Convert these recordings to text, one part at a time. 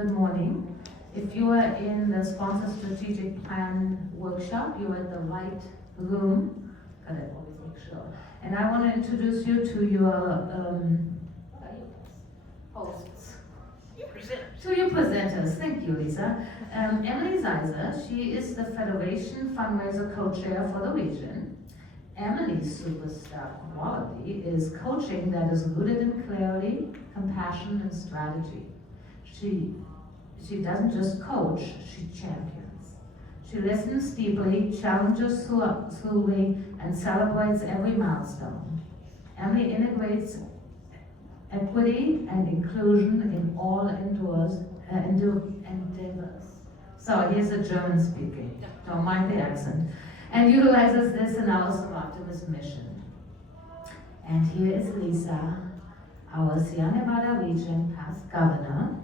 Good morning. If you are in the Sponsor Strategic Plan workshop, you're at the right room. Gotta always make sure. And I want to introduce you to your hosts. To your presenters. Thank you, Lisa. Emily Zeiser, she is the Federation Fundraiser Co-Chair for the region. Emily's superstar quality is coaching that is rooted in clarity, compassion, and strategy. She doesn't just coach, she champions. She listens deeply, challenges slowly, and celebrates every milestone. Emily integrates equity and inclusion in all endeavors. So here's a German speaking, don't mind the accent. And utilizes this in our Soroptimist mission. And here is Lisa, our Sierra Nevada region past governor,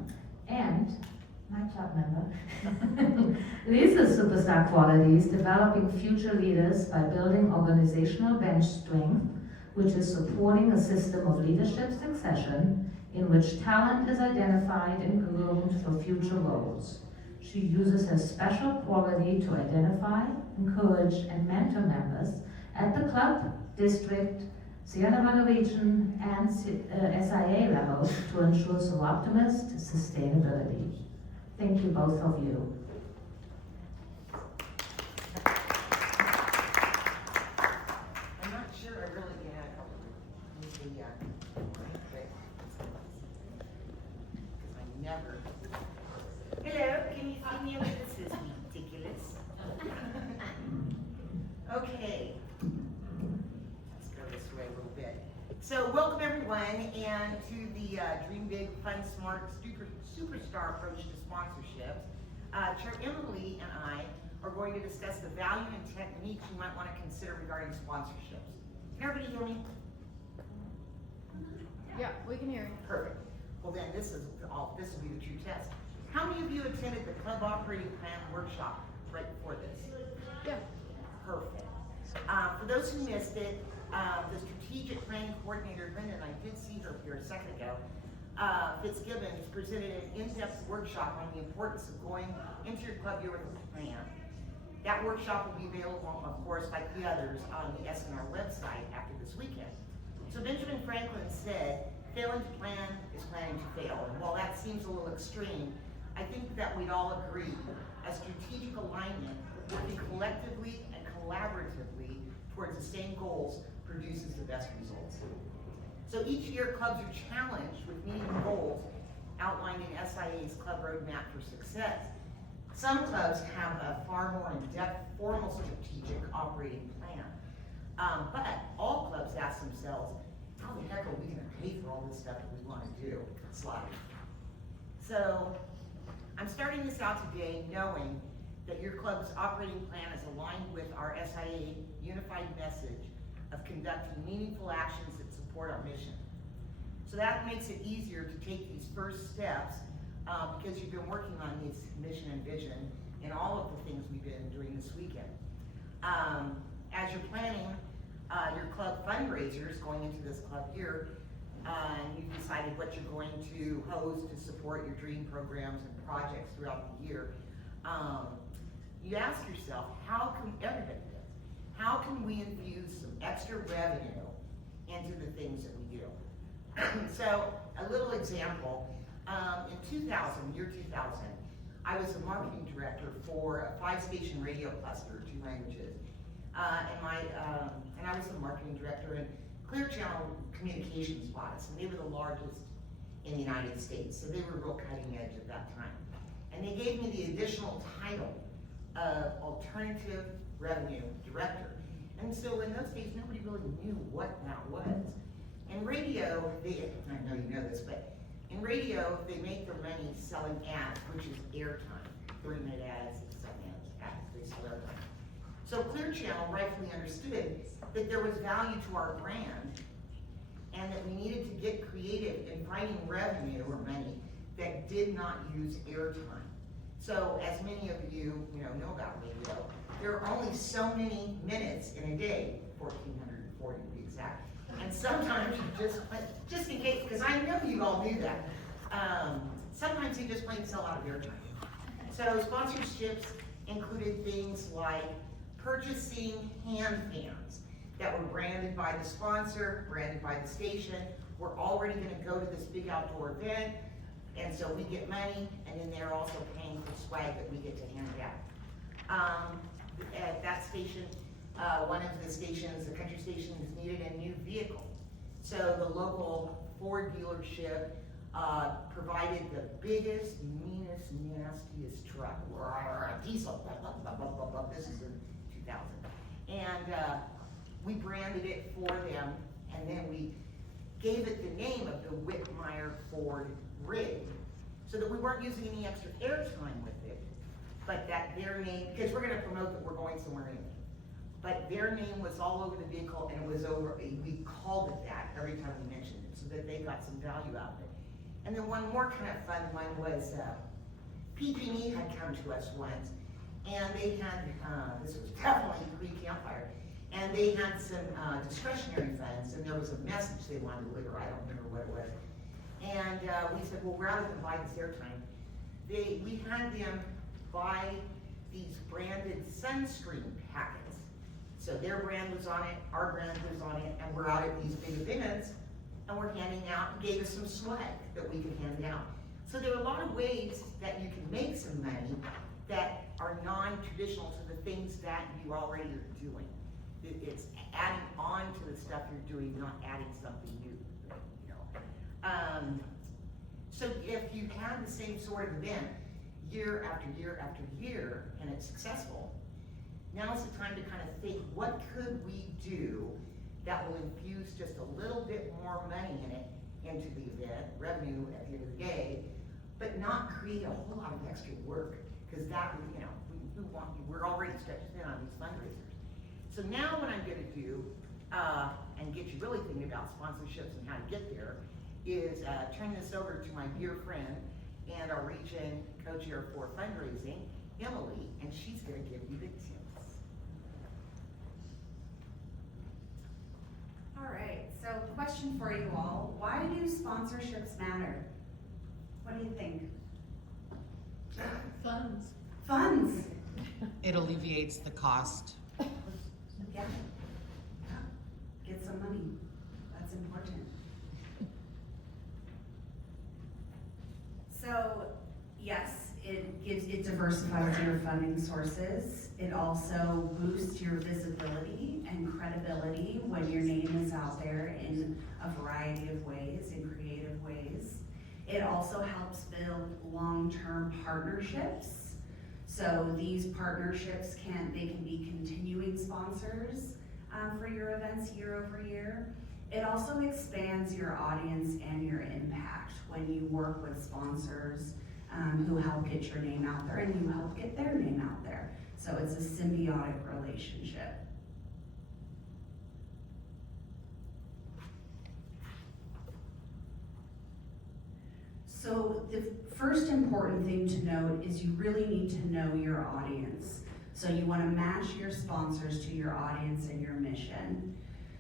and my club member. Lisa's superstar qualities: developing future leaders by building organizational bench strength, which is supporting a system of leadership succession in which talent is identified and groomed for future roles. She uses her special quality to identify, encourage, and mentor members at the club, district, Sierra Nevada region, and SIA levels to ensure Soroptimist sustainability. Thank you, both of you. I'm not sure I really had the right thing. Because I never. Hello, can you see me? This is ridiculous. Okay. Let's go this way a little bit. So welcome everyone and to the Dream Big, Fun Smart, Superstar approach to sponsorships. Chair Emily and I are going to discuss the value and techniques you might want to consider regarding sponsorships. Can everybody hear me? Yeah, we can hear you. Perfect. Well then, this will be the true test. How many of you attended the club operating plan workshop right before this? Yeah. Perfect. For those who missed it, the strategic planning coordinator, Linda, and I did see her here a second ago, Fitzgibbons presented an in-depth workshop on the importance of going into your club year with a plan. That workshop will be available, of course, like the others, on the SNR website after this weekend. So Benjamin Franklin said, failing to plan is planning to fail. And while that seems a little extreme, I think that we'd all agree a strategic alignment, working collectively and collaboratively towards the same goals, produces the best results. So each year, clubs are challenged with meeting goals outlined in SIA's Club Roadmap for Success. Some clubs have a far more in-depth, formal strategic operating plan. But all clubs ask themselves, how the heck are we going to pay for all this stuff that we want to do? Slide. So I'm starting this out today knowing that your club's operating plan is aligned with our SIA unified message of conducting meaningful actions that support our mission. So that makes it easier to take these first steps because you've been working on this mission and vision and all of the things we've been doing this weekend. As you're planning your club fundraisers going into this club year, and you've decided what you're going to host to support your dream programs and projects throughout the year, you ask yourself, how can we infuse some extra revenue into the things that we do? So a little example, in year 2000, I was a marketing director for a 5-station radio cluster, 2 languages. And I was the marketing director in Clear Channel Communications spots, and they were the largest in the United States, so they were real cutting edge at that time. And they gave me the additional title of Alternative Revenue Director. And so in those days, nobody really knew what that was. In radio, I know you know this, but in radio, they make their money selling ads, which is airtime. 30-minute ads, selling ads, they sell airtime. So Clear Channel rightfully understood that there was value to our brand and that we needed to get creative in finding revenue or money that did not use airtime. So as many of you know about radio, there are only so many minutes in a day, 1,440 to be exact. And sometimes you just in case, because I know you all do that. sometimes they just plain sell out of airtime. So sponsorships included things like purchasing hand fans that were branded by the sponsor, branded by the station. We're already gonna go to this big outdoor event, and so we get money, and then they're also paying for swag that we get to hand out. At that station, one of the stations, the country stations, needed a new vehicle. So the local Ford dealership provided the biggest, meanest, nastiest truck, diesel, blah, blah, blah, blah, blah. This is in 2000. And we branded it for them, and then we gave it the name of the Whitmire Ford rig, so that we weren't using any extra airtime with it, but that their name, because we're gonna promote that we're going somewhere in it, but their name was all over the vehicle, and it was we called it that every time we mentioned it, so that they got some value out of it. And then one more kind of fun one was, PG&E had come to us once, and they had, this was definitely pre-campfire, and they had some discretionary funds, and there was a message they wanted to deliver, I don't remember what it was. And we said, well, rather than buy this airtime, we had them buy these branded sunscreen packets. So their brand was on it, our brand was on it, and we're out at these big events, and we're handing out, gave us some swag that we could hand out. So there are a lot of ways that you can make some money that are non-traditional to the things that you already are doing. It's adding on to the stuff you're doing, not adding something new. You know? So if you have the same sort of event year after year after year, and it's successful, now's the time to kind of think, what could we do that will infuse just a little bit more money in it into the event, revenue at the end of the day, but not create a whole lot of extra work, because that, you know, we're already stretched thin on these fundraisers. So now what I'm gonna do, and get you really thinking about sponsorships and how to get there, is turn this over to my dear friend and our region co-chair for fundraising, Emily, and she's gonna give you the tips. All right, so question for you all, why do sponsorships matter? What do you think? Funds. Funds. It alleviates the cost. Yeah. Get some money. That's important. So, yes, it diversifies your funding sources. It also boosts your visibility and credibility when your name is out there in a variety of ways, in creative ways. It also helps build long-term partnerships. So these partnerships can be continuing sponsors for your events year over year. It also expands your audience and your impact when you work with sponsors who help get your name out there and you help get their name out there. So it's a symbiotic relationship. So the first important thing to note is you really need to know your audience. So you want to match your sponsors to your audience and your mission.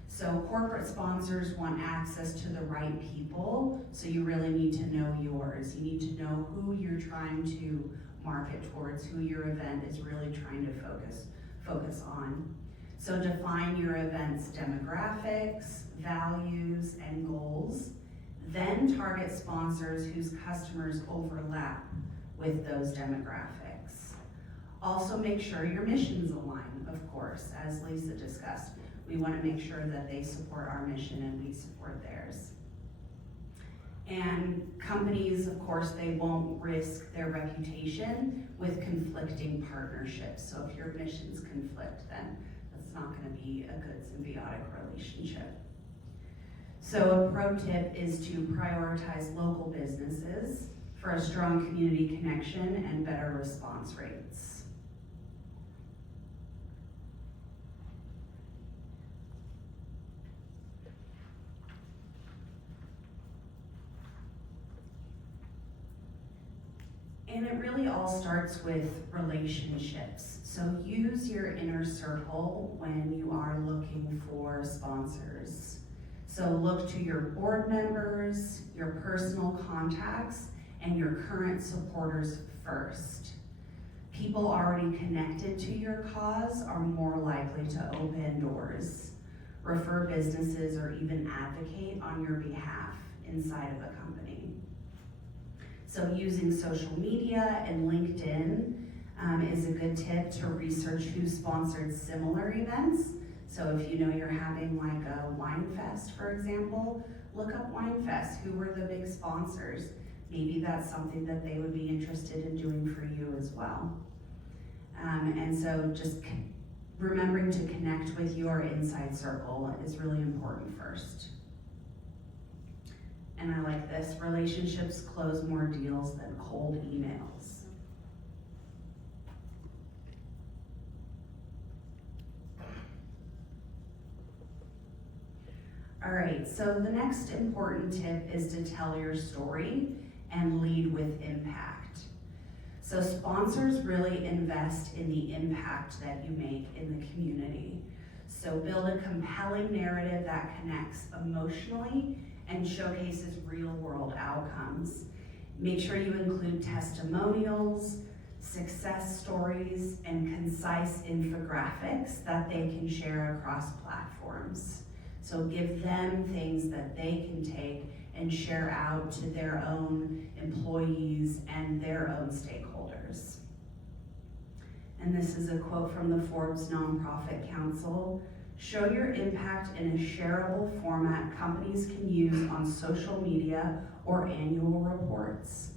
So corporate sponsors want access to the right people, so you really need to know yours. You need to know who you're trying to market towards, who your event is really trying to focus on. So define your event's demographics, values, and goals. Then target sponsors whose customers overlap with those demographics. Also make sure your missions align, of course, as Lisa discussed. We want to make sure that they support our mission and we support theirs. And companies, of course, they won't risk their reputation with conflicting partnerships. So if your missions conflict, then that's not going to be a good symbiotic relationship. So a pro tip is to prioritize local businesses for a strong community connection and better response rates. And it really all starts with relationships. So use your inner circle when you are looking for sponsors. So look to your board members, your personal contacts, and your current supporters first. People already connected to your cause are more likely to open doors, refer businesses, or even advocate on your behalf inside of a company. So using social media and LinkedIn is a good tip to research who sponsored similar events. So if you know you're having like a wine fest, for example, look up wine fest. Who were the big sponsors? Maybe that's something that they would be interested in doing for you as well. And so just remembering to connect with your inside circle is really important first. And I like this, relationships close more deals than cold emails. All right, so the next important tip is to tell your story and lead with impact. So sponsors really invest in the impact that you make in the community. So build a compelling narrative that connects emotionally and showcases real world outcomes. Make sure you include testimonials, success stories, and concise infographics that they can share across platforms. So give them things that they can take and share out to their own employees and their own stakeholders. And this is a quote from the Forbes Nonprofit Council. Show your impact in a shareable format companies can use on social media or annual reports.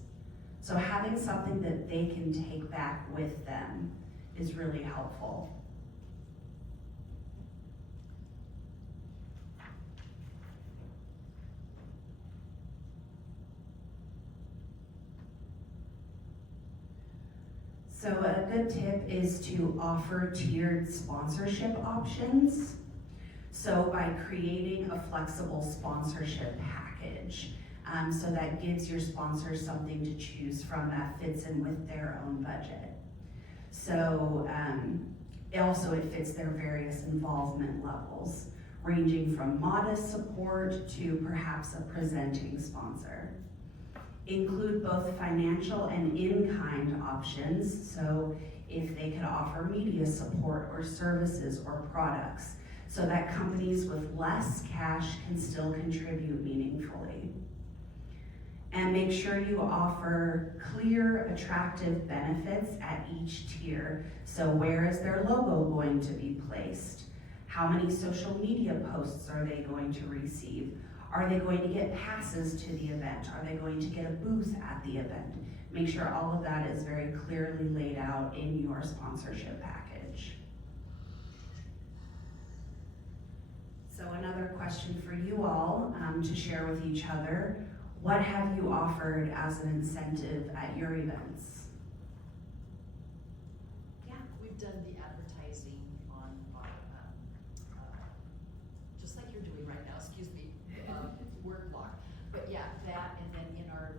So having something that they can take back with them is really helpful. So a good tip is to offer tiered sponsorship options. So by creating a flexible sponsorship package, so that gives your sponsors something to choose from that fits in with their own budget. So it fits their various involvement levels, ranging from modest support to perhaps a presenting sponsor. Include both financial and in-kind options, so if they could offer media support or services or products, so that companies with less cash can still contribute meaningfully. And make sure you offer clear, attractive benefits at each tier. So where is their logo going to be placed? How many social media posts are they going to receive? Are they going to get passes to the event? Are they going to get a booth at the event? Make sure all of that is very clearly laid out in your sponsorship package. So another question for you all to share with each other. What have you offered as an incentive at your events? Yeah, we've done the advertising on our, just like you're doing right now, excuse me, word block. But yeah, that, and then in our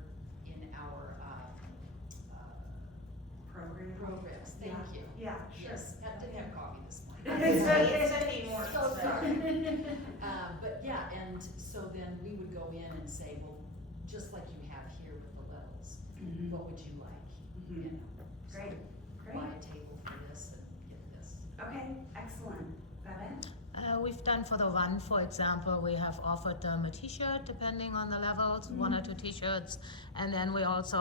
programs, thank you. Yeah, sure. Yes, Pat did have coffee this morning. It's anymore. So sorry. But yeah, and so then we would go in and say, well, just like you have here with the levels, Mm-hmm. what would you like? Mm-hmm. You know, so Great, great. buy a table for this and get this. Okay, excellent. Bevin? We've done for the run, for example, we have offered them a t-shirt depending on the levels, one or two t-shirts, and then we also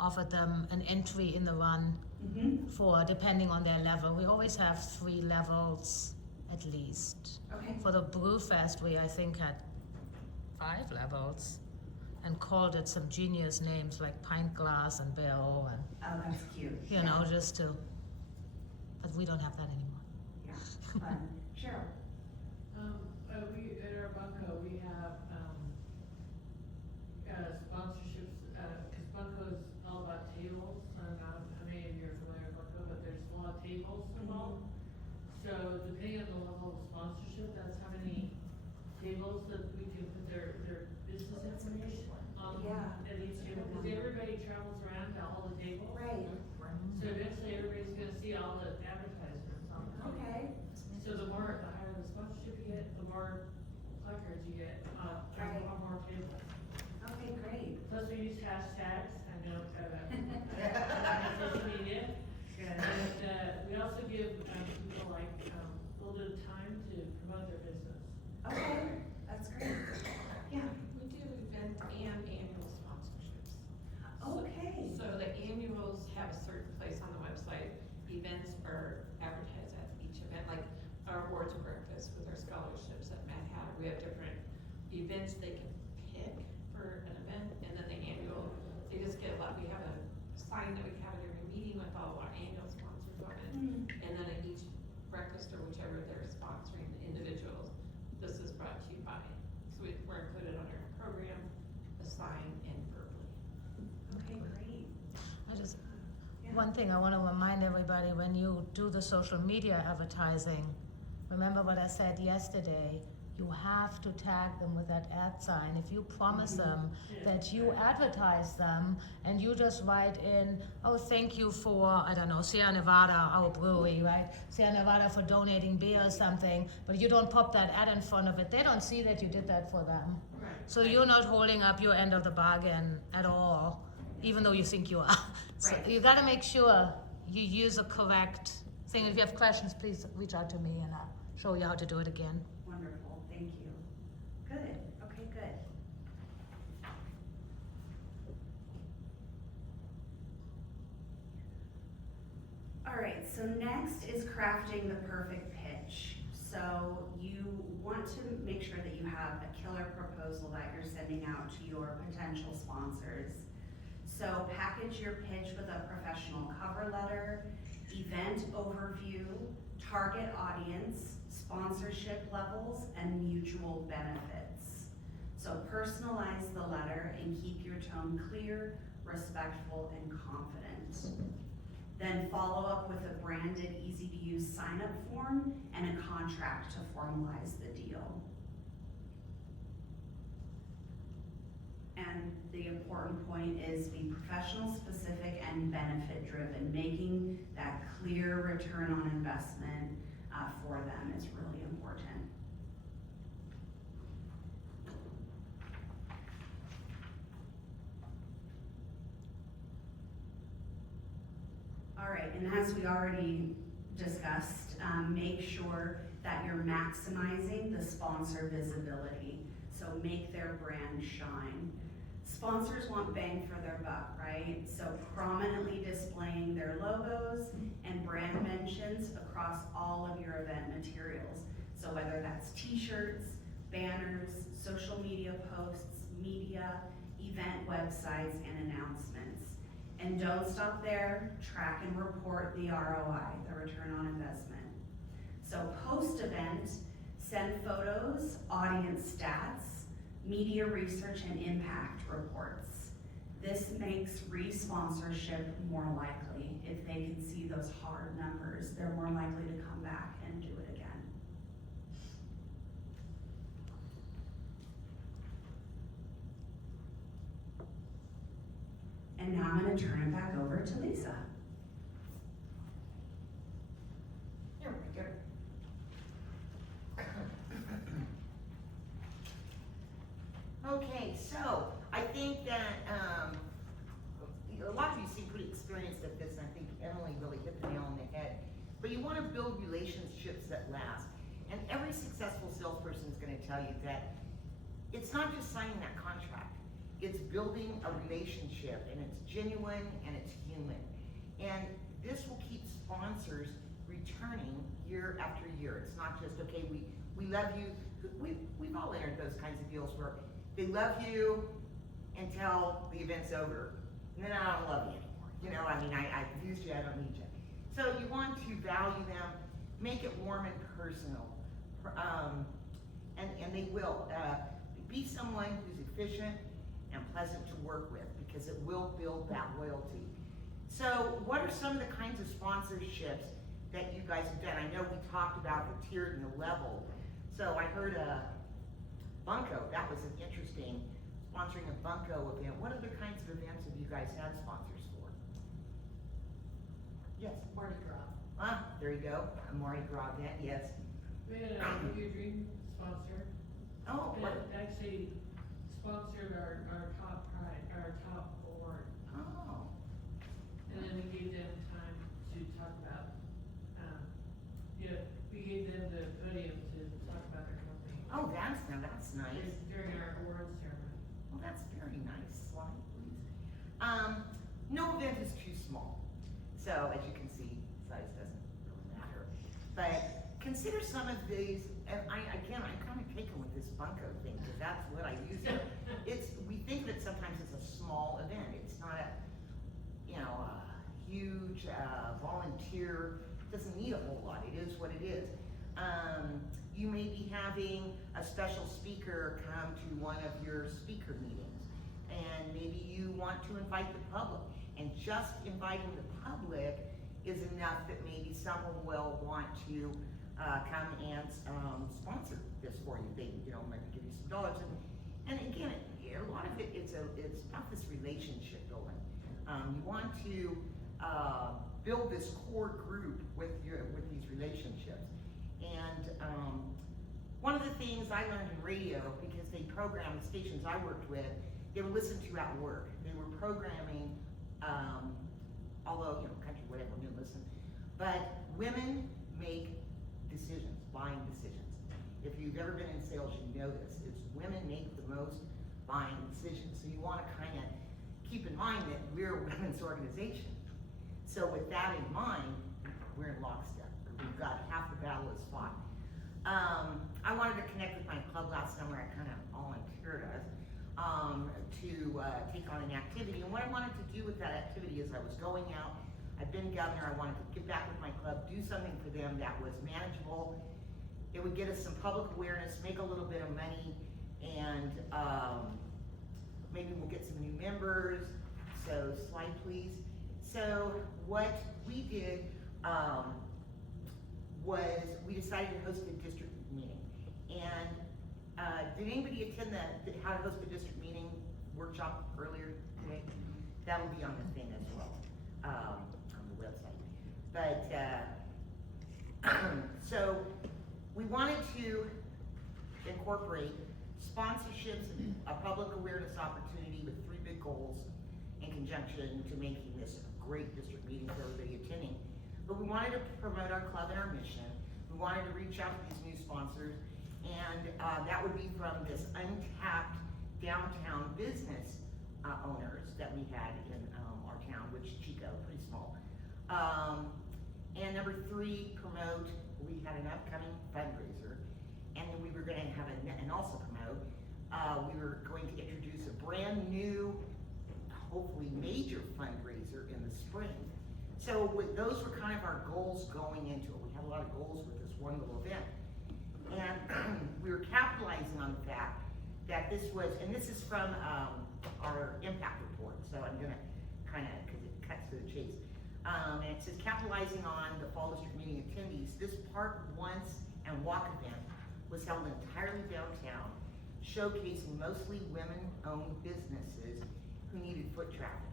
offered them an entry in the run Mm-hmm. for depending on their level. We always have 3 levels at least. Okay. For the Brewfest, we I think had 5 levels and called it some genius names like Pint Glass and Barrel and Oh, that's cute. you know, just to, but we don't have that anymore. Yeah, fun. Cheryl? We, at our bunco, we have, sponsorships, cause bunco's all about tables. I don't know how many of you are familiar with bunco, but there's a lot of tables involved. So depending on the level of sponsorship, that's how many tables that we can put their business information on at each table. Cause everybody travels around to all the tables. Right. So eventually everybody's gonna see all the advertisements on the table. Okay. So the higher the sponsorship you get, the more placards you get, Right. on more tables. Okay, great. Plus we use hashtags we don't have that. Social media. And, we also give, people like, a little bit of time to promote their business. Okay, that's great. Yeah, We do event and annual sponsorships. okay. So the annuals have a certain place on the website. Events are advertised at each event, like our awards breakfast with our scholarships that Matt had. We have different events they can pick for an event, and then the annual, they just get a lot. We have a sign that we have at every meeting with all our annual sponsors on it. And then at each breakfast or whichever they're sponsoring the individuals, this is brought to you by. So we're included on our program, a sign and verbally. Okay, great. I just, Yeah. one thing I want to remind everybody, when you do the social media advertising, remember what I said yesterday, you have to tag them with that ad sign. If you promise them that you advertise them and you just write in, oh, thank you for, I don't know, Sierra Nevada, our brewery, right? Sierra Nevada for donating beer or something, but you don't pop that ad in front of it, they don't see that you did that for them. Right. So you're not holding up your end of the bargain at all, even though you think you are. So Right. you gotta make sure you use a correct thing. If you have questions, please reach out to me and I'll show you how to do it again. Wonderful, thank you. Good, okay, good. All right, so next is crafting the perfect pitch. So you want to make sure that you have a killer proposal that you're sending out to your potential sponsors. So package your pitch with a professional cover letter, event overview, target audience, sponsorship levels, and mutual benefits. So personalize the letter and keep your tone clear, respectful, and confident. Then follow up with a branded, easy-to-use sign-up form and a contract to formalize the deal. And the important point is be professional, specific, and benefit-driven. Making that clear return on investment for them is really important. All right, and as we already discussed, make sure that you're maximizing the sponsor visibility. So make their brand shine. Sponsors want bang for their buck, right? So prominently displaying their logos and brand mentions across all of your event materials. So whether that's t-shirts, banners, social media posts, media, event websites, and announcements. And don't stop there, track and report the ROI, the return on investment. So post-event, send photos, audience stats, media research, and impact reports. This makes re-sponsorship more likely. If they can see those hard numbers, they're more likely to come back and do it again. And now I'm gonna turn it back over to Lisa. Here we go. Okay, so I think that a lot of you seem pretty experienced at this, and I think Emily really hit the nail on the head. But you want to build relationships that last. And every successful salesperson is going to tell you that it's not just signing that contract. It's building a relationship, and it's genuine and it's human. And this will keep sponsors returning year after year. It's not just, okay, we love you. We've all entered those kinds of deals where they love you until the event's over. And then I don't love you anymore. You know, I mean, I've used you, I don't need you. So you want to value them, make it warm and personal. And they will. Be someone who's efficient and pleasant to work with, because it will build that loyalty. So what are some of the kinds of sponsorships that you guys have done? I know we talked about the tiered and the level. So I heard Bunko, that was an interesting, sponsoring a Bunko event. What other kinds of events have you guys had sponsors for? Yes. Mardi Gras. Ah, there you go, a Mardi Gras event, yes. We had a Live Your Dream sponsor. Oh, what? That actually sponsored our top award. Oh, And then we gave them time to talk about, we gave them the podium to talk about their company. Oh, that's nice. During our awards ceremony. Well, that's very nice. Slide, please. No event is too small. So as you can see, size doesn't really matter. But consider some of these, and I'm kind of taken with this bunco thing, because that's what I use it. We think of it sometimes as a small event. It's not a huge volunteer, doesn't need a whole lot. It is what it is. You may be having a special speaker come to one of your speaker meetings, and maybe you want to invite the public, and just inviting the public is enough that maybe someone will want to come and sponsor this for you. They, maybe give you some dollars, and again, a lot of it's about this relationship building. You want to build this core group with these relationships. And one of the things I learned in radio, because they programmed the stations I worked with, they were listened to at work. They were programming, although, country, whatever, we didn't listen. But women make decisions, buying decisions. If you've ever been in sales, you know this. It's women make the most buying decisions. So you want to kind of keep in mind that we're a women's organization. So with that in mind, we're in lockstep. We've got half the battle is fought. I wanted to connect with my club last summer. I kind of volunteered us to take on an activity. And what I wanted to do with that activity is I was going out. I've been governor. I wanted to give back with my club, do something for them that was manageable. It would get us some public awareness, make a little bit of money, and maybe we'll get some new members. So slide, please. So what we did was we decided to host a district meeting. And did anybody attend the how to host a district meeting workshop earlier today? That will be on the thing as well, on the website. But so we wanted to incorporate sponsorships and a public awareness opportunity with 3 big goals in conjunction to making this a great district meeting for everybody attending. But we wanted to promote our club and our mission. We wanted to reach out to these new sponsors, and that would be from this untapped downtown business owners that we had in our town, which is Chico, pretty small. And number 3, promote, we had an upcoming fundraiser, and then we were gonna have and also promote, we were going to introduce a brand new, hopefully major fundraiser in the spring. So those were kind of our goals going into it. We had a lot of goals with this one little event. And we were capitalizing on the fact that this was, and this is from our impact report, so I'm gonna kind of, because it cuts to the chase. And it says, capitalizing on the fall district meeting attendees, this Park Once and Walk event was held entirely downtown, showcasing mostly women-owned businesses who needed foot traffic.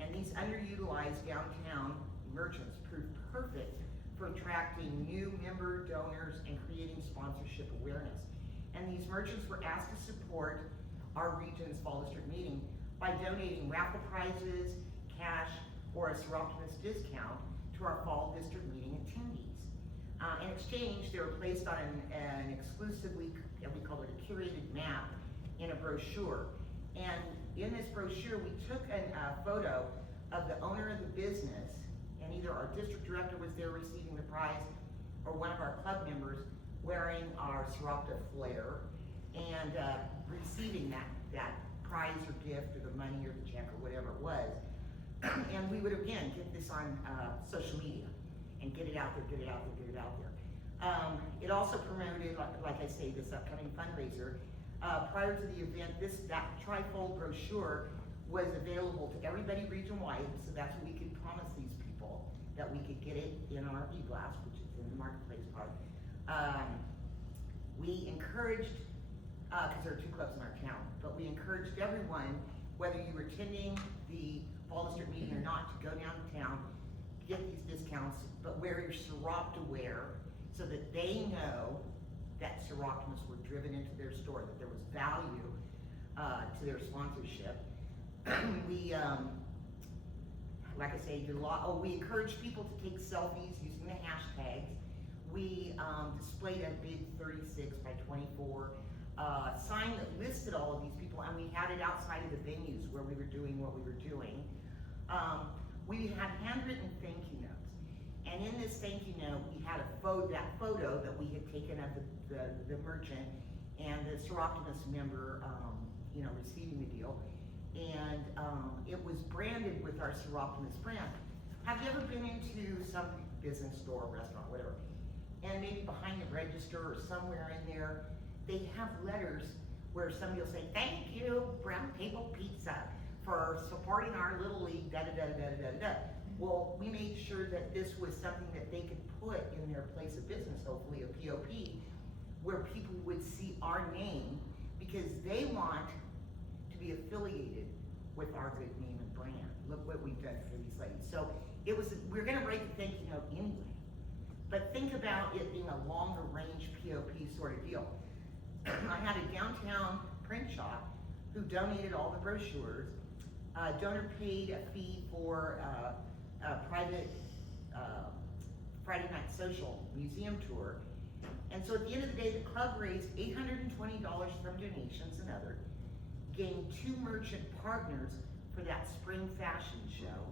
And these underutilized downtown merchants proved perfect for attracting new member donors and creating sponsorship awareness. And these merchants were asked to support our region's fall district meeting by donating raffle prizes, cash, or a Soroptimist discount to our fall district meeting attendees. In exchange, they were placed on an exclusively, we call it a curated map, in a brochure. And in this brochure, we took a photo of the owner of the business, and either our district director was there receiving the prize, or one of our club members wearing our Soropta flare and receiving that prize or gift or the money or the check or whatever it was. And we would again get this on social media and get it out there, get it out there, get it out there. It also promoted, like I say, this upcoming fundraiser. Prior to the event, that trifold brochure was available to everybody region-wide, so that's what we could promise these people, that we could get it in our e-blast, which is in the marketplace part. We encouraged, because there are 2 clubs in our town, but we encouraged everyone, whether you were attending the fall district meeting or not, to go downtown, get these discounts, but wear your Soropta wear so that they know that Soroptimists were driven into their store, that there was value to their sponsorship. We like I say, did a lot, we encouraged people to take selfies using the hashtags. We displayed a big 36 by 24 sign that listed all of these people, and we had it outside of the venues where we were doing what we were doing. We had handwritten thank you notes, and in this thank you note, we had that photo that we had taken of the merchant and the Soroptimist member, you know, receiving the deal, and it was branded with our Soroptimist brand. Have you ever been into some business store, restaurant, whatever, and maybe behind the register or somewhere in there, they have letters where somebody will say, thank you, Brown Table Pizza, for supporting our little league, da-da-da-da-da-da-da. Well, we made sure that this was something that they could put in their place of business, hopefully a POP, where people would see our name because they want to be affiliated with our good name and brand. Look what we've done for these ladies. So we're gonna write the thank you note anyway, but think about it being a longer range POP sort of deal. I had a downtown print shop who donated all the brochures. Donor paid a fee for a private Friday night social museum tour. And so at the end of the day, the club raised $820 from donations and other, gained 2 merchant partners for that spring fashion show,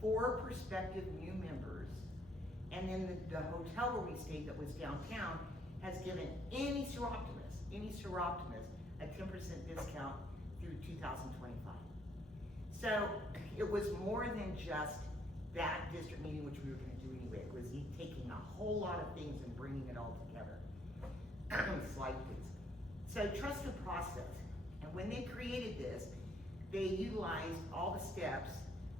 4 prospective new members, and then the hotel where we stayed that was downtown has given any Soroptimist a 10% discount through 2025. So it was more than just that district meeting, which we were gonna do anyway. It was taking a whole lot of things and bringing it all together. Slide please. So trust the process. And when they created this, they utilized all the steps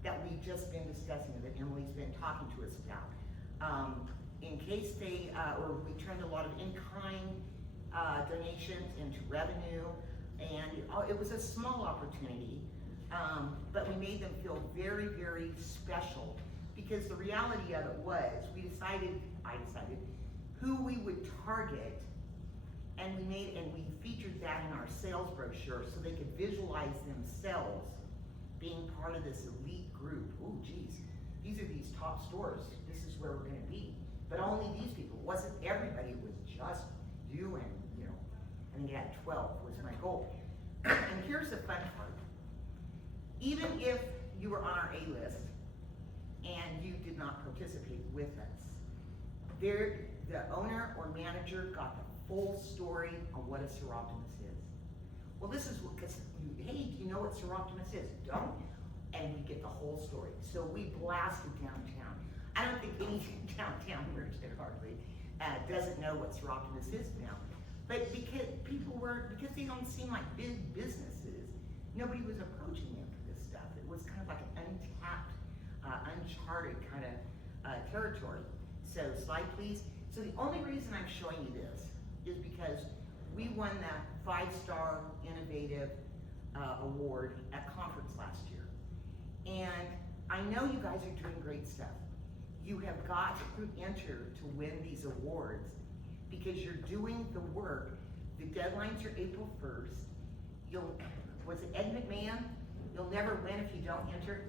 that we've just been discussing, that Emily's been talking to us about. In case we turned a lot of in-kind donations into revenue, and it was a small opportunity, but we made them feel very, very special, because the reality of it was, I decided who we would target, and we featured that in our sales brochure so they could visualize themselves being part of this elite group. Oh geez, these are these top stores, this is where we're gonna be. But only these people, it wasn't everybody, it was just you and, you know, I think I had 12 was my goal. And here's the fun part. Even if you were on our A list and you did not participate with us, the owner or manager got the full story on what a Soroptimist is. Well, this is what, because, hey, do you know what Soroptimist is? Don't. And we get the whole story. So we blasted downtown. I don't think any downtown merchant hardly doesn't know what Soroptimist is now. But because they don't seem like big businesses, nobody was approaching them for this stuff. It was kind of like an untapped, uncharted kind of territory. So slide please. So the only reason I'm showing you this is because we won that 5-star innovative award at conference last year. And I know you guys are doing great stuff. You have got to enter to win these awards because you're doing the work. The deadlines are April 1st. Was it Ed McMahon? You'll never win if you don't enter.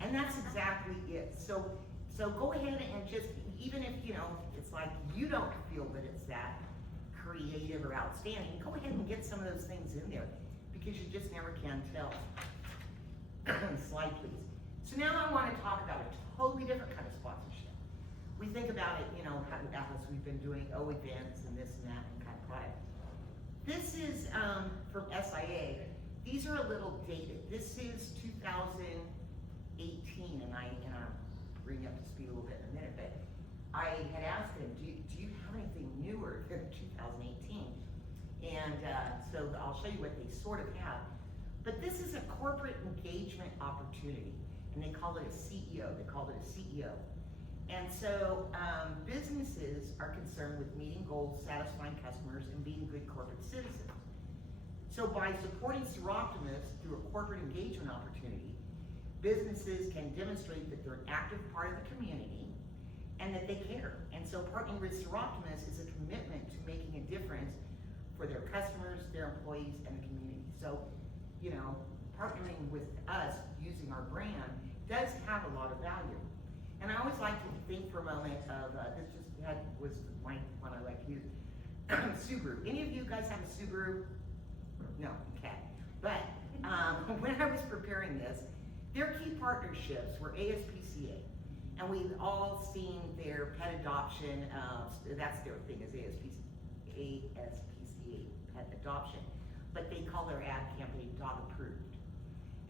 And that's exactly it. So go ahead and just, even if, you know, it's like you don't feel that it's that creative or outstanding, go ahead and get some of those things in there because you just never can tell. Slide please. So now I want to talk about a totally different kind of sponsorship. We think about it, you know, as we've been doing events and this and that and kind of product. This is from SIA. These are a little dated. This is 2018, and I'll bring you up to speed a little bit in a minute, but I had asked him, do you have anything newer than 2018? And so I'll show you what they sort of have. But this is a corporate engagement opportunity, and they call it a CEO. They called it a CEO. And so businesses are concerned with meeting goals, satisfying customers, and being good corporate citizens. So by supporting Soroptimist through a corporate engagement opportunity, businesses can demonstrate that they're an active part of the community and that they care. And so partnering with Soroptimist is a commitment to making a difference for their customers, their employees, and the community. So, you know, partnering with us using our brand does have a lot of value. And I always like to think for a moment of, was my one I like to use, Subaru. Any of you guys have a Subaru? No, okay. But when I was preparing this, their key partnerships were ASPCA. And we've all seen their pet adoption, that's their thing, is ASPCA pet adoption. But they call their ad campaign Dog Approved.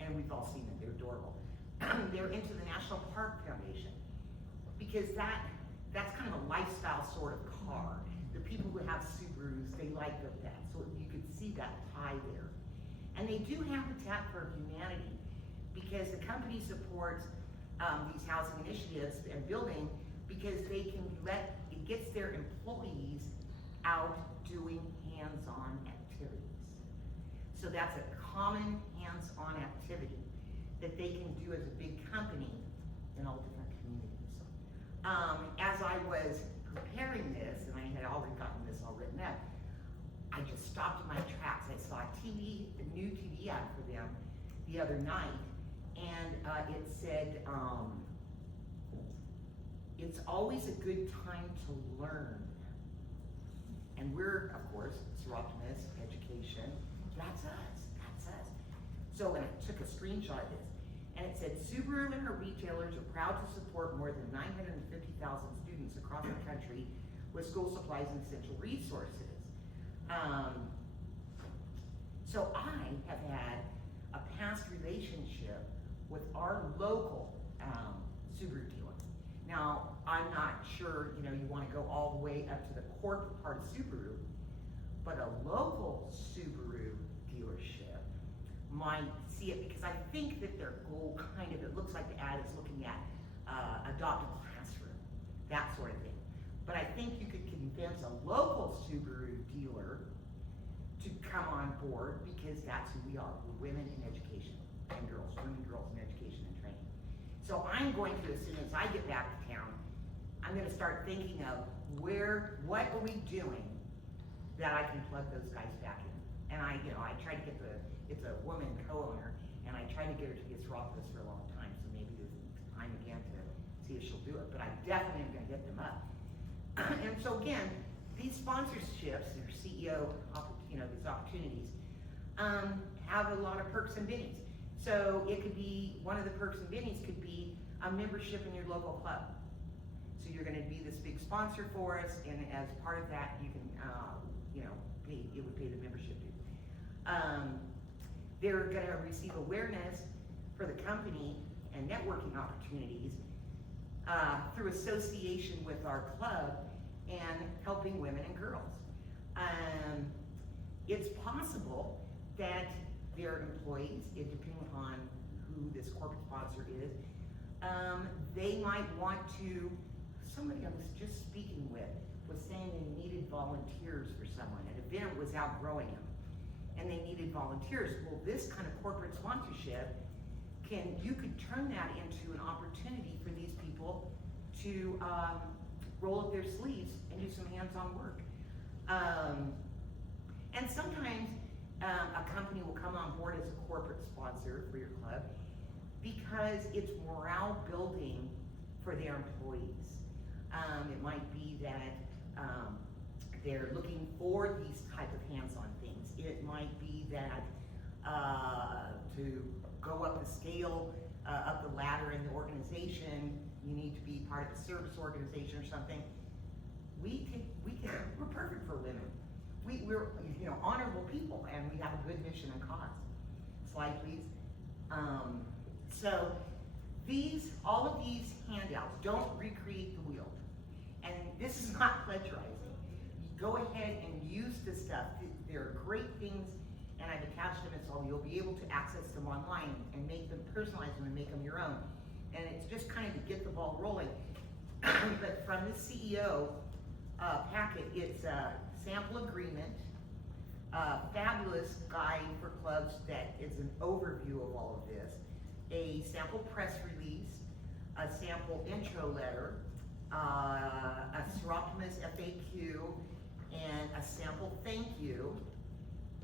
And we've all seen it, they're adorable. They're into the National Park Foundation, because that's kind of a lifestyle sort of car. The people who have Subarus, they like that, so you could see that tie there. And they do Habitat for Humanity, because the company supports these housing initiatives and building, because it gets their employees out doing hands-on activities. So that's a common hands-on activity that they can do as a big company in all different communities. As I was preparing this, and I had already gotten this all written up, I just stopped in my tracks. I saw a new TV ad for them the other night, and it said, it's always a good time to learn. And we're, of course, Soroptimist, education, that's us. So, and I took a screenshot of this, and it said, Subaru and her retailers are proud to support more than 950,000 students across the country with school supplies and essential resources. So I have had a past relationship with our local Subaru dealer. Now, I'm not sure, you want to go all the way up to the corporate part of Subaru, but a local Subaru dealership might see it, because I think that their goal it looks like the ad is looking at adopt a classroom, that sort of thing. But I think you could convince a local Subaru dealer to come on board, because that's who we are. We're women in education and girls, women, girls in education and training. So I'm going to, as soon as I get back to town, I'm gonna start thinking of what are we doing that I can plug those guys back in. And I tried to get it's a woman co-owner, and I tried to get her to get Soroptimist for a long time, so maybe this is time again to see if she'll do it, but I definitely am gonna hit them up. And so again, these sponsorships, or CEO, these opportunities, have a lot of perks and bennies. So it could be, one of the perks and bennies could be a membership in your local club. So you're gonna be this big sponsor for us, and as part of that, you can, it would pay the membership due. They're gonna receive awareness for the company and networking opportunities through association with our club and helping women and girls. It's possible that their employees, depending upon who this corporate sponsor is, they might want to, somebody I was just speaking with was saying they needed volunteers for someone. An event was outgrowing them, and they needed volunteers. Well, this kind of corporate sponsorship, you could turn that into an opportunity for these people to roll up their sleeves and do some hands-on work. And sometimes a company will come on board as a corporate sponsor for your club because it's morale building for their employees. It might be that they're looking for these type of hands-on things. It might be that to go up the scale, up the ladder in the organization, you need to be part of a service organization or something. We're perfect for women. We're honorable people, and we have a good mission and cause. Slide, please. So all of these handouts, don't recreate the wheel. And this is not plagiarizing. Go ahead and use this stuff. They're great things, and I've attached them, so you'll be able to access them online and make them, personalize them, and make them your own. And it's just kind of to get the ball rolling. But from the CEO packet, it's a sample agreement, a fabulous guide for clubs that is an overview of all of this, a sample press release, a sample intro letter, a Soroptimist FAQ, and a sample thank you,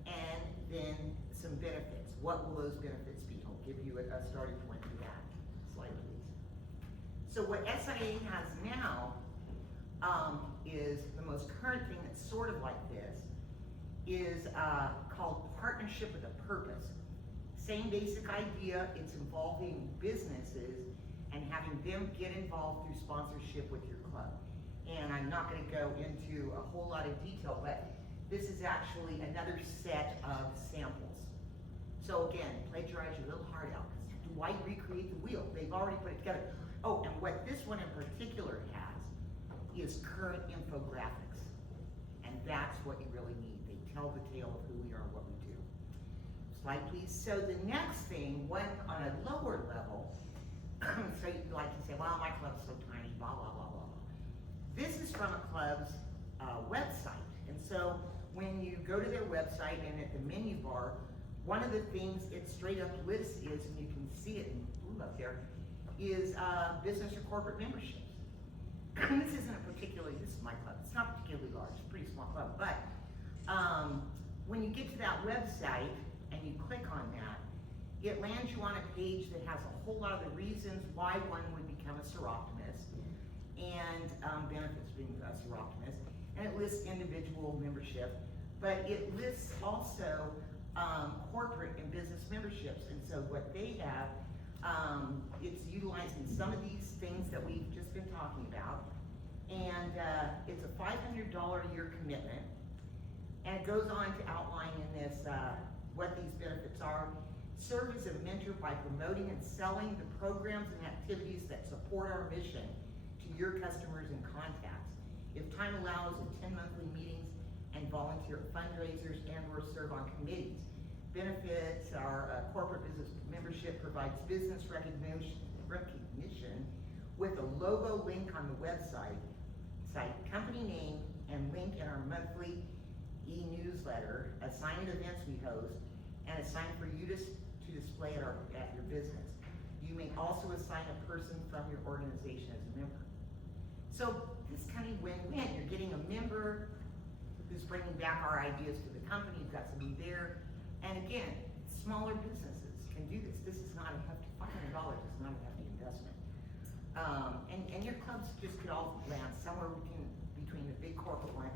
and then some benefits. What will those benefits be? I'll give you a starting point for that. slide, please. So what SIA has now, is the most current thing that's sort of like this, is, called Partnership with a Purpose. Same basic idea, it's involving businesses and having them get involved through sponsorship with your club. And I'm not gonna go into a whole lot of detail, but this is actually another set of samples. So again, plagiarize your little heart out, because why recreate the wheel? They've already put it together. Oh, and what this one in particular has is current infographics. And that's what you really need. They tell the tale of who we are and what we do. Slide, please. So the next thing, one on a lower level, so you like to say, well, my club's so tiny, blah, blah, blah, blah, blah. This is from a club's website. And so when you go to their website and at the menu bar, one of the things it straight up lists is, and you can see it in blue up there, is business or corporate memberships. This isn't a particularly, this is my club, it's not particularly large, it's a pretty small club, but when you get to that website and you click on that, it lands you on a page that has a whole lot of the reasons why one would become a Soroptimist and benefits being a Soroptimist, and it lists individual membership, but it lists also corporate and business memberships. And so what they have, it's utilizing some of these things that we've just been talking about, and it's a $500 a year commitment, and it goes on to outline in this what these benefits are. Serve as a mentor by promoting and selling the programs and activities that support our mission to your customers and contacts. If time allows, attend monthly meetings and volunteer at fundraisers and or serve on committees. Benefits are corporate business membership provides business recognition with a logo link on the website, company name, and link in our monthly e-newsletter, assigned events we host, and assigned for you to display at your business. You may also assign a person from your organization as a member. So this kind of win-win. You're getting a member who's bringing back our ideas to the company. You've got somebody there. And again, smaller businesses can do this. This is not a hefty, $500 is not a hefty investment. And your clubs just could all land somewhere between the big corporate one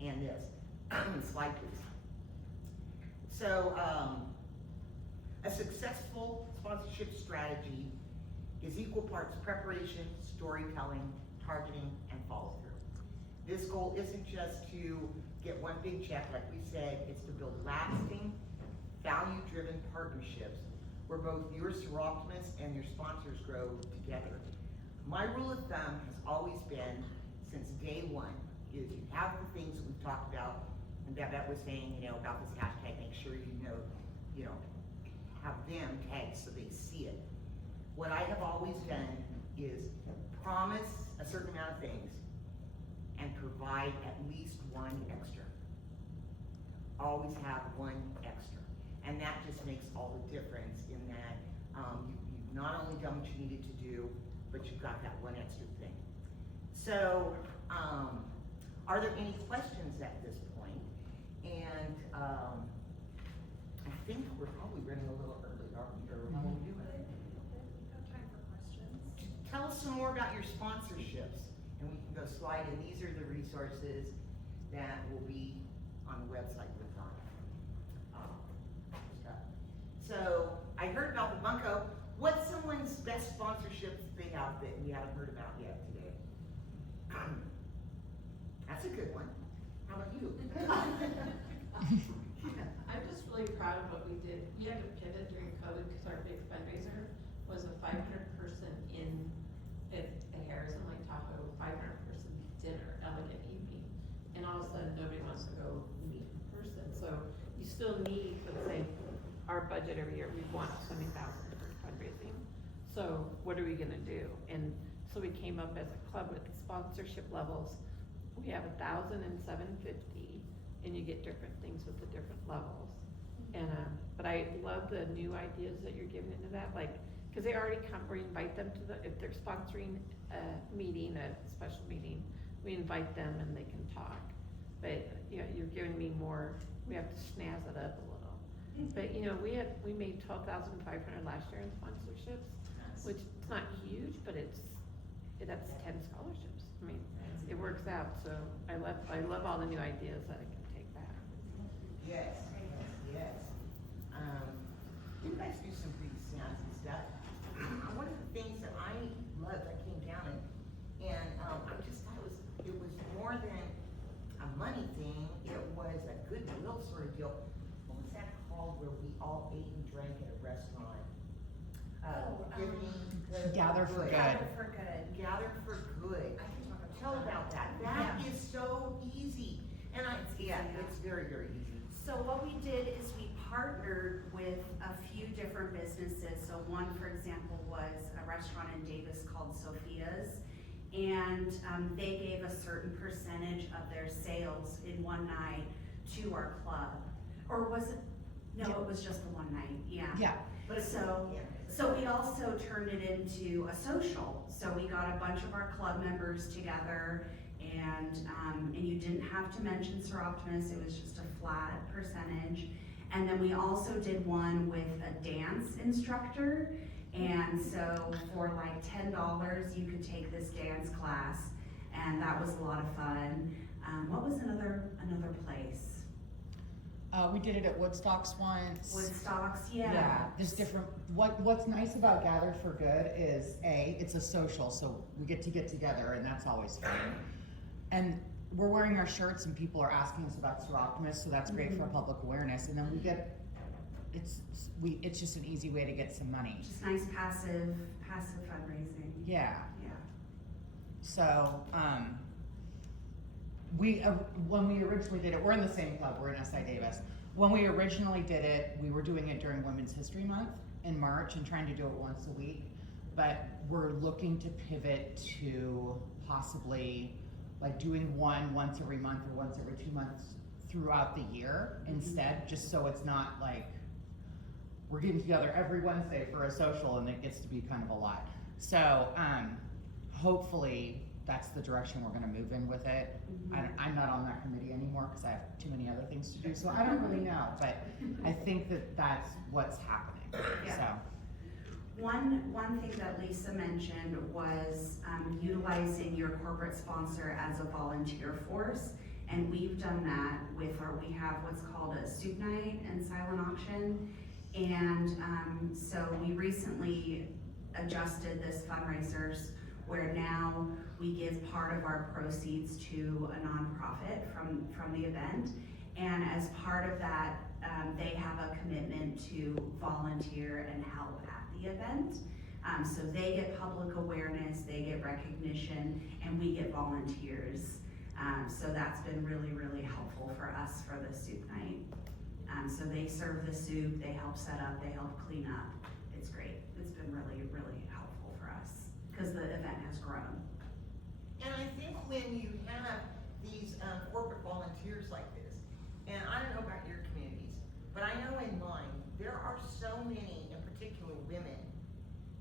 and this. Slide, please. So, a successful sponsorship strategy is equal parts preparation, storytelling, targeting, and follow through. This goal isn't just to get one big check, like we said, it's to build lasting, value-driven partnerships where both your Soroptimists and your sponsors grow together. My rule of thumb has always been, since day one, is you have the things that we've talked about, and Babette was saying, about this hashtag, make sure you know, have them tagged so they see it. What I have always done is promise a certain amount of things and provide at least one extra. Always have one extra. And that just makes all the difference in that you've not only done what you needed to do, but you've got that one extra thing. So, are there any questions at this point? And I think we're probably running a little early, aren't we? Or how are we doing? Time for questions. Tell us some more about your sponsorships, and we can go slide in. These are the resources that will be on the website with time. So I heard about the Bunko. What's someone's best sponsorships they have that we haven't heard about yet today? That's a good one. How about you? I'm just really proud of what we did. We had to pivot during COVID because our big fundraiser was a 500-person at Harrison Lake Tahoe, 500-person dinner, elegant evening. And all of a sudden, nobody wants to go meet in person. So you still need, let's say, our budget every year, we want $70,000 for fundraising. So what are we gonna do? And so we came up as a club with the sponsorship levels. We have 1,000 and 750, and you get different things with the different levels. And but I love the new ideas that you're giving into that, like, because they already come, we invite them to if they're sponsoring a meeting, a special meeting, we invite them and they can talk. But you're giving me more. We have to snazz it up a little. But we made $12,500 last year in sponsorships, which it's not huge, but that's 10 scholarships. I mean, it works out, so I love all the new ideas that I can take back. Yes, yes. You guys do some pretty snazzy stuff. One of the things that I loved, I came down and I just thought it was more than a money thing, it was a goodwill sort of deal. What was that called where we all ate and drank at a restaurant? Gather for Good. Gather for good. Gather for Good. I can talk about Tell about that. That Yeah. is so easy. And it's very, very easy. So what we did is we partnered with a few different businesses. So one, for example, was a restaurant in Davis called Sophia's. And they gave a certain percentage of their sales in one night to our club. Or was it? No, it was just the one night, yeah. Yeah, But it's, So- yeah. So we also turned it into a social. So we got a bunch of our club members together and you didn't have to mention Soroptimist, it was just a flat percentage. And then we also did one with a dance instructor. And so for like $10, you could take this dance class and that was a lot of fun. What was another place? we did it at Woodstock's once. Woodstocks, Yeah, yeah. there's different, what's nice about Gather for Good is it's a social, so we get together and that's always fun. And we're wearing our shirts and people are asking us about Soroptimist, so that's great for public awareness. And then we get, it's just an easy way to get some money. Just nice passive fundraising. Yeah, Yeah. so, when we originally did it, we're in the same club, we're in SI Davis. When we originally did it, we were doing it during Women's History Month in March and trying to do it once a week. But we're looking to pivot to possibly like doing once every month or once every 2 months throughout the year instead, just so it's not like we're getting together every Wednesday for a social and it gets to be kind of a lot. So, hopefully that's the direction we're gonna move in with it. I'm not on that committee anymore because I have too many other things to do, so I don't really know, but I think that that's what's happening, Yeah. so. One thing that Lisa mentioned was utilizing your corporate sponsor as a volunteer force. And we've done that with we have what's called a soup night and silent auction. And so we recently adjusted this fundraisers where now we give part of our proceeds to a nonprofit from the event. And as part of that, they have a commitment to volunteer and help at the event. So they get public awareness, they get recognition, and we get volunteers. So that's been really, really helpful for us for the soup night. So they serve the soup, they help set up, they help clean up. It's great. It's been really, really helpful for us because the event has grown. And I think when you have these corporate volunteers like this, and I don't know about your communities, but I know in mine, there are so many, in particular women,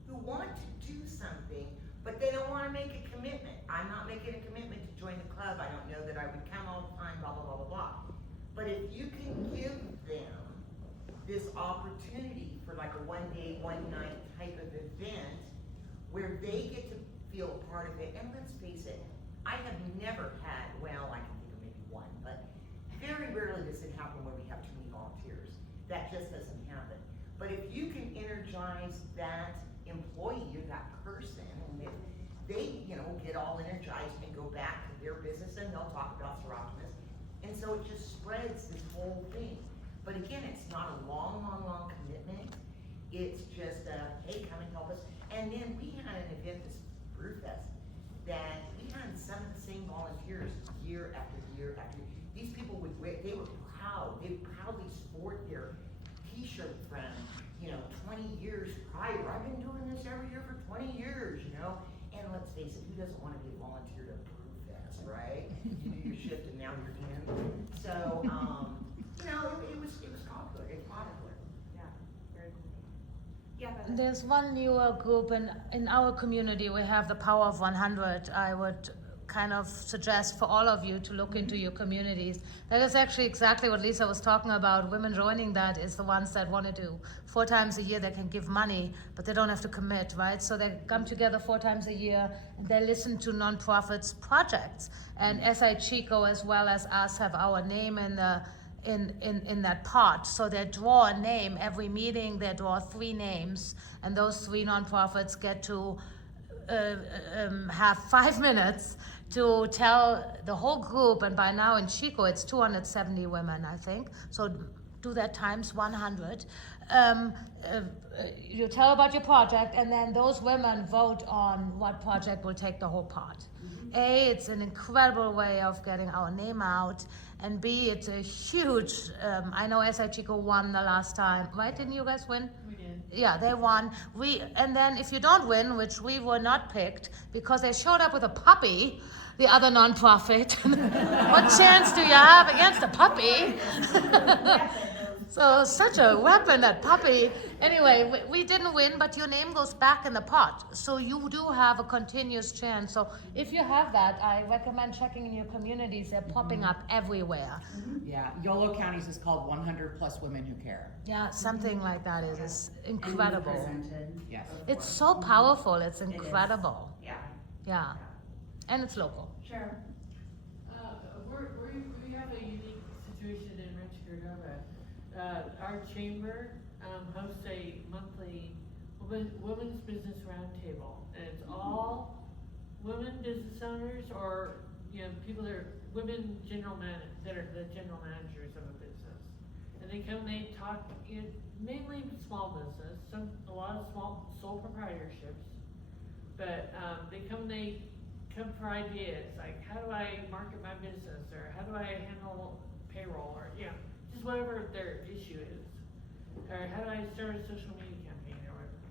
who want to do something, but they don't want to make a commitment. I'm not making a commitment to join the club. I don't know that I would come all the time, blah, blah, blah, blah, blah. But if you can give them this opportunity for like a one day, one night type of event where they get to feel a part of it, and let's face it, I have never had, well, I can think of maybe one, but very rarely does it happen where we have too many volunteers. That just doesn't happen. But if you can energize that employee or that person, and if they, get all energized and go back to their business, and they'll talk about Soroptimist. And so it just spreads this whole thing. But again, it's not a long commitment. It's just hey, come and help us. And then we had an event, this Brewfest, that we had some of the same volunteers year after year after year. These people would wear, they were proud, they would proudly sport their t-shirt from, 20 years prior. I've been doing this every year for 20 years, And let's face it, who doesn't want to be a volunteer to Brewfest, right? You do your shift and now you're in. So, it was popular, it's popular. Yeah, very cool. Yeah, but There's one newer group in our community. We have the Power of 100. I would kind of suggest for all of you to look into your communities. That is actually exactly what Lisa was talking about. Women joining that is the ones that want to do 4 times a year. They can give money, but they don't have to commit, right? So they come together 4 times a year and they listen to nonprofits projects. And SI Chico as well as us have our name in the in that pot. So they draw a name every meeting. They draw 3 names, and those 3 nonprofits get to have 5 minutes to tell the whole group, and by now in Chico it's 270 women, I think. So do that times 100. You tell about your project, and then those women vote on what project will take the whole pot. A, it's an incredible way of getting our name out, and B, it's a huge, I know SI Chico won the last time, right? Didn't you guys win? We did. Yeah, they won. And then if you don't win, which we were not picked, because they showed up with a puppy, the other nonprofit, what chance do you have against a puppy? So such a weapon, that puppy. Anyway, we didn't win, but your name goes back in the pot. So you do have a continuous chance. So if you have that, I recommend checking in your communities. They're popping up everywhere. Yeah, YOLO counties is called 100 Plus Women Who Care. Yeah, something like that is incredible. And we presented. Yes. It's so powerful. It's incredible. Yeah. Yeah. And it's local. Sure. We have a unique situation in Rancho Cordova. Our chamber, hosts a monthly women's business roundtable, and it's all women business owners or, people that are women that are the general managers of a business. And they come, they talk, mainly small business, a lot of small sole proprietorships, but, they come for ideas, like how do I market my business, or how do I handle payroll, or, just whatever their issue is. Or how do I start a social media campaign, or whatever.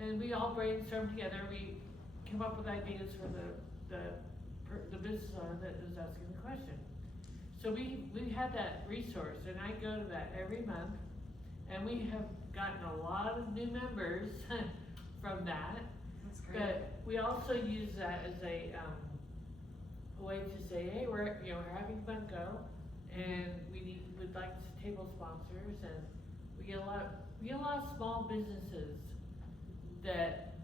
And we all brainstorm together, we come up with ideas for the business owner that is asking the question. So we had that resource, and I go to that every month, and we have gotten a lot of new members from that. That's great. But we also use that as a way to say, hey, we're having Bunko, and we'd like table sponsors, and we get a lot of small businesses that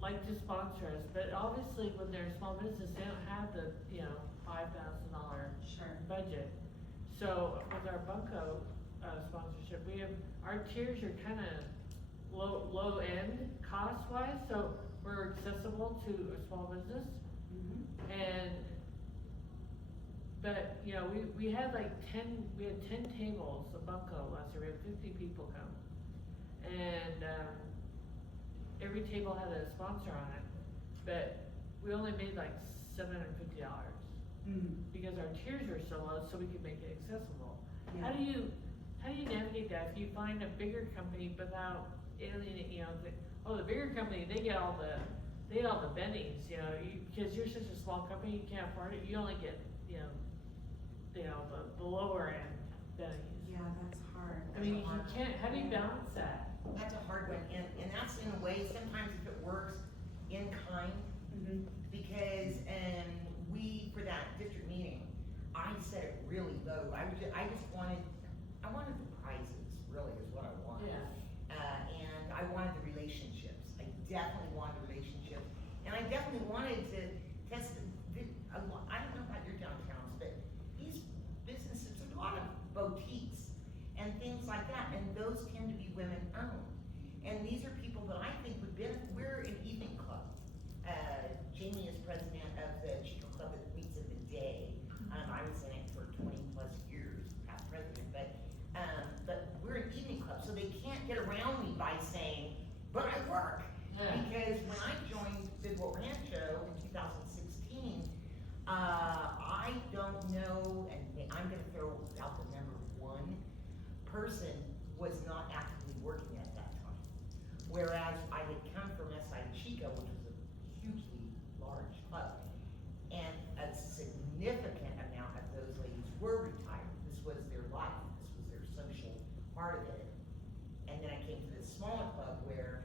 like to sponsor us. But obviously, when they're a small business, they don't have the $5,000 budget. So with our Bunko sponsorship, we have our tiers are kind of low end cost wise, so we're accessible to a small business. But we had like 10 tables of Bunko last year. We had 50 people come, and every table had a sponsor on it, but we only made like $750 because our tiers were so low, so we could make it accessible. Yeah. How do you navigate that if you find a bigger company without alienating? The bigger company, they get all the bennies, because you're such a small company, you can't afford it. You only get the lower end bennies. Yeah, that's hard. I mean, you can't. How do you balance that? That's a hard one, and that's in a way, sometimes if it works, in kind, because, we, for that district meeting, I set it really low. I wanted the prizes, really, is what I wanted. Yeah. And I wanted the relationships. I definitely wanted relationships, and I definitely wanted to test I don't know about your downtowns, but these businesses, there's a lot of boutiques and things like that, and those tend to be women owned. And these are people that I think would benefit. We're an evening club. Jamie is president of the Chico Club that meets in the day. I was in it for 20 plus years, past president, but we're an evening club, so they can't get around me by saying, but I work. Yeah. Because when I joined Bidwell Rancho in 2016, I don't know, and I'm gonna throw out the number one person was not actively working at that time. Whereas I had come from SI Chico, which was a hugely large club, and a significant amount of those ladies were retired. This was their life, this was their social part of it. And then I came to this smaller club where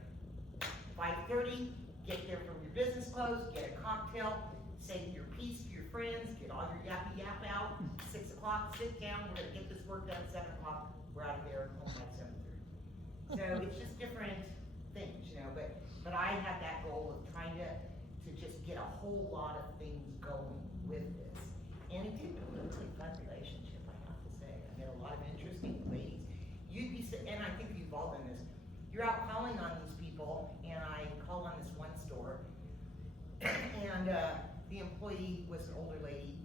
5:30, get there from your business clothes, get a cocktail, say your piece to your friends, get all your yappy yap out, 6 o'clock, sit down, we're gonna get this work done, 7 o'clock, we're out of there, home by 7:30. So it's just different things, you know, but I had that goal of trying to just get a whole lot of things going with this. And it did build a really fun relationship, I have to say. I met a lot of interesting ladies. And I think you've all done this. You're out calling on these people, and I called on this one store, and the employee was an older lady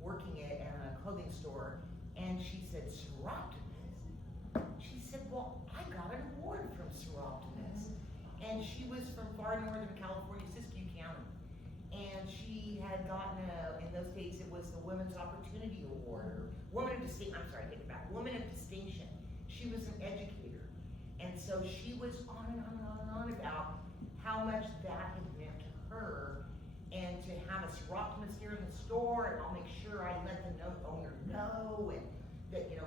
working at a clothing store, and she said, Soroptimist. She said, well, I got an award from Soroptimist. And she was from far northern California, Siskiyou County. And she had gotten in those days, it was the Women's Opportunity Award, or Woman of Distinction, I'm sorry, I take it back, Woman of Distinction. She was an educator. And so she was on and on and on and on about how much that had meant to her, and to have a Soroptimist here in the store, and I'll make sure I let the owner know, and that, you know,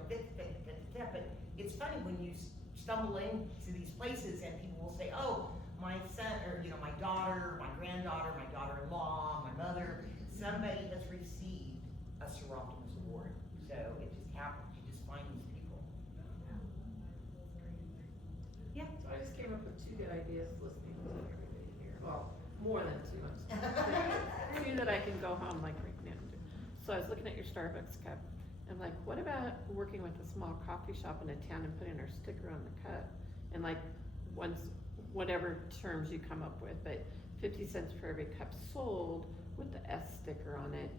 but it's funny when you stumble into these places and people will say, oh, my son, or, you know, my daughter, my granddaughter, my daughter-in-law, my mother, somebody has received a Soroptimist award. So it just happens, you just find these people. Yeah. So I just came up with 2 good ideas listening to everybody here. Well, more than 2, I'm sorry. 2 that I can go home like right now and do. So I was looking at your Starbucks cup. I'm like, what about working with a small coffee shop in a town and putting our sticker on the cup? And like, whatever terms you come up with, but 50 cents for every cup sold with the S sticker on it,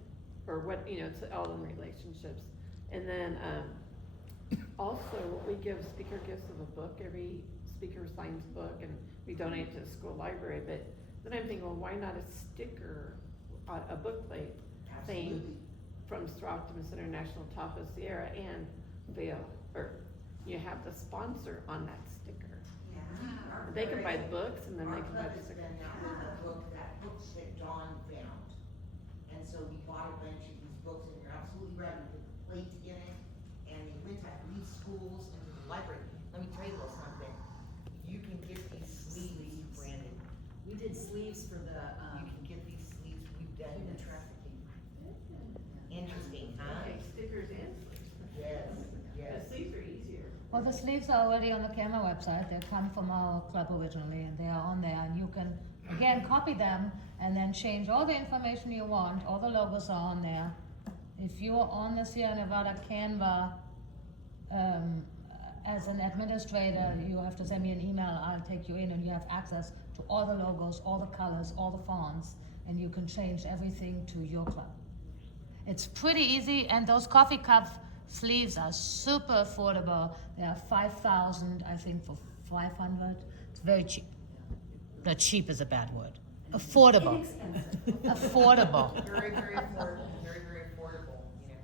or what, you know, it's all in relationships. And then also we give speaker gifts of a book. Every speaker signs a book, and we donate to the school library. But then I'm thinking, well, why not a sticker, a book plate saying from Soroptimist International, Tahoe, Sierra, and Vail, or you have the sponsor on that sticker. Yeah. They can buy the books, and then Our they can buy club the has sticker. been out with a book, that book that Dawn found. And so we bought a bunch of these books, and you're absolutely right, we put the plate in it, and they went to these schools and to the library. Let me tell you a little something, you can get these sleeves branded. We did sleeves for the, You can get these sleeves, we've done the trafficking. Interesting, huh? Okay, stickers and sleeves. Yes, The yes. sleeves are easier. Well, the sleeves are already on the camera website. They come from our club originally, and they are on there. And you can, again, copy them and then change all the information you want. All the logos are on there. If you're on the Sierra Nevada Canva as an administrator, you have to send me an email. I'll take you in, and you have access to all the logos, all the colors, all the fonts, and you can change everything to your club. It's pretty easy, and those coffee cup sleeves are super affordable. They are 5,000, I think, for 500. It's very cheap. The cheap is a bad word. Affordable. Affordable. Very, very affordable, very, very affordable, you know.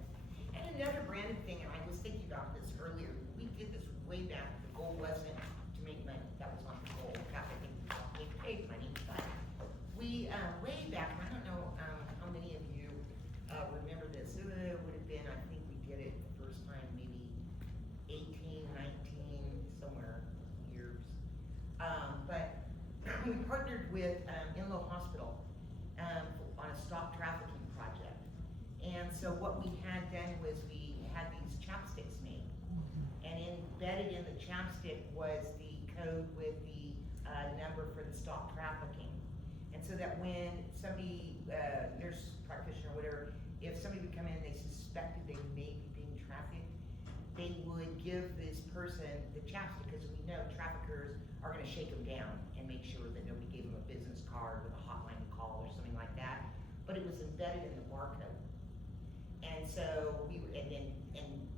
And another branded thing, and I was thinking about this earlier, we did this way back, the goal wasn't to make money, that was not the goal, in fact, I think we paid money, but we, way back, and I don't know, how many of you, remember this, it would have been, I think we did it the first time, maybe 18, 19, somewhere years. But we partnered with Inlow Hospital on a stop trafficking project. And so what we had done was we had these chapsticks made. And embedded in the chapstick was the code with the number for the stop trafficking. And so that when somebody, nurse practitioner or whatever, if somebody would come in and they suspected they may be being trafficked, they would give this person the chapstick, because we know traffickers are gonna shake them down and make sure that nobody gave them a business card with a hotline to call or something like that. But it was embedded in the barcode. And so we were, and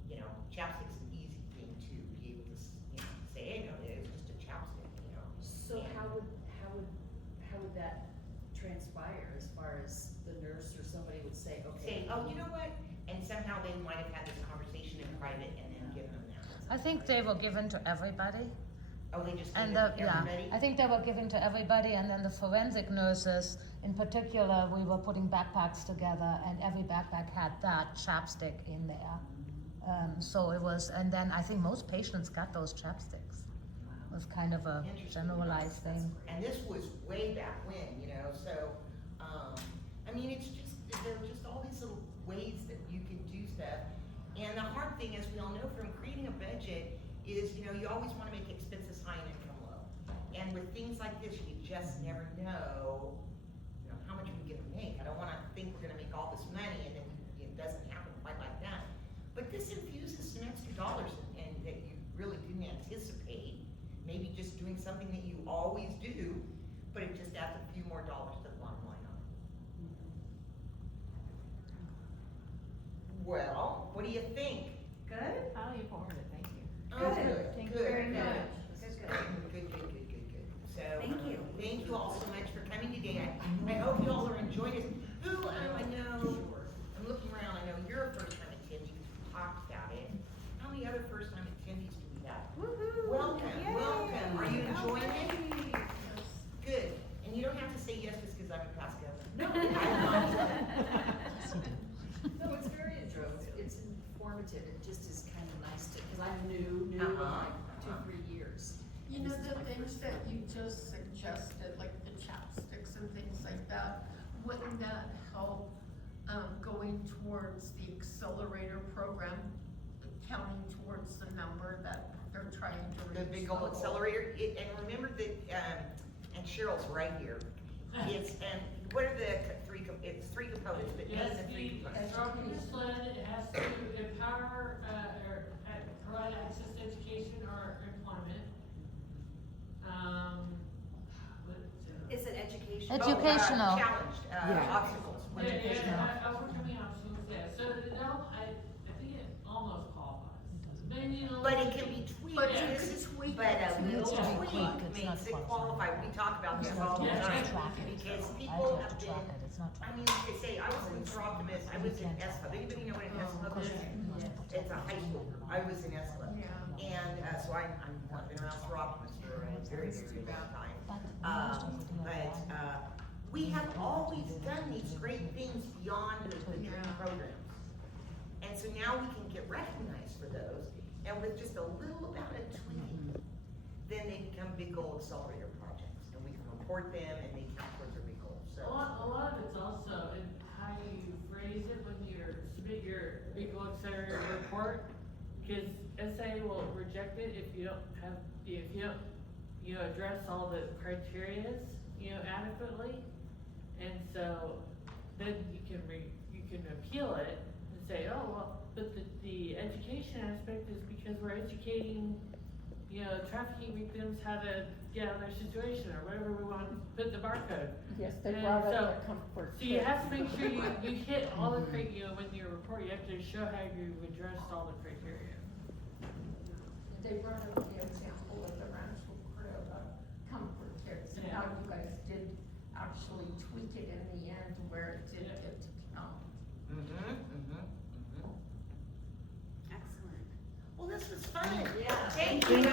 you know, chapstick's an easy thing to be able to, you know, say, hey, no, it's just a chapstick, you know. so And- how would that transpire as far as the nurse or somebody would say, okay? Say, oh, you know what? And somehow they might have had this conversation in private and then given them that. I think they were given to everybody. Oh, they just And gave it to yeah, everybody? I think they were given to everybody, and then the forensic nurses, in particular, we were putting backpacks together, and every backpack had that chapstick in there. So it was, and then I think most patients got those chapsticks. It was kind of a Interesting. generalized thing. And this was way back when, you know, so, I mean, it's just there are just all these little ways that you can do stuff. And the hard thing, as we all know from creating a budget, is, you know, you always wanna make expenses high and income low. And with things like this, you just never know, you know, how much we're gonna make. I don't wanna think we're gonna make all this money and then it doesn't happen quite like that. But this infuses some extra dollars and that you really didn't anticipate. Maybe just doing something that you always do, but it just adds a few more dollars to the bottom line on it. Well, what do you think? Good? Highly informative, thank you. Oh, Good. Thank you good, very good. much. Good. So, Thank you. Thank you all so much for coming today. I hope you all are enjoying this. Who, I know, I'm looking around, I know you're a first time attendee, we talked about it. How many other first time attendees do we have? Welcome, welcome. Are you enjoying it? Good. And you don't have to say yes just because I'm a past governor. No, it's very interesting, it's informative, it just is kind of nice to, because I'm new, Uh-huh. like 2-3 years. You And know, this is the my things first that time. you just suggested, like the chapsticks and things like that, wouldn't that help, going towards the accelerator program, counting towards the number that they're trying to reach? The big old accelerator, and remember that, and Cheryl's right here. It's, and what are the it's three components, but name Yes, the three the components. Soroptimist plan, it has to empower, or provide access to education or employment. Is it education? Educational. Challenged, obstacles. Yeah, overcoming obstacles, yeah, so no, I think it almost qualifies. Maybe a little. But it can be tweaked, But you this can is, tweak but it. a little It's not tweak tweak, it's not makes it qualify. qualify, we talk about this all the Yeah, time. track it. Because I'd people have have to been, track it, it's not I tracked. mean, like they say, I was in Soroptimist, I was in ESPA, anybody know what an ESPA is? It's a high school, I was in ESPA. Yeah. And, so I've been around Soroptimist for a very, very long time. We have always done these great things beyond the dream programs. And so now we can get recognized for those, and with just a little amount of tweaking, then they become big goal accelerator projects, and we can report them and they count towards our big goals, so. A lot of it's also in how you phrase it when you submit your big goal accelerator report, because SIA will reject it if you don't have, if you don't, you know, address all the criterias, you know, adequately. And so then you can appeal it and say, oh, well, but the education aspect is because we're educating, you know, trafficking victims how to get out of their situation or whatever we want to put the barcode. Yes, they And brought so- up the comfort. So you have to make sure you hit all the you know, when you report, you have to show how you've addressed all the criteria. They brought up the example of the Rancho Cordova comfort kits and how you guys did actually tweak it in the end where it did get to count. Excellent. Well, this was fun. Yeah. Thank Thank you you.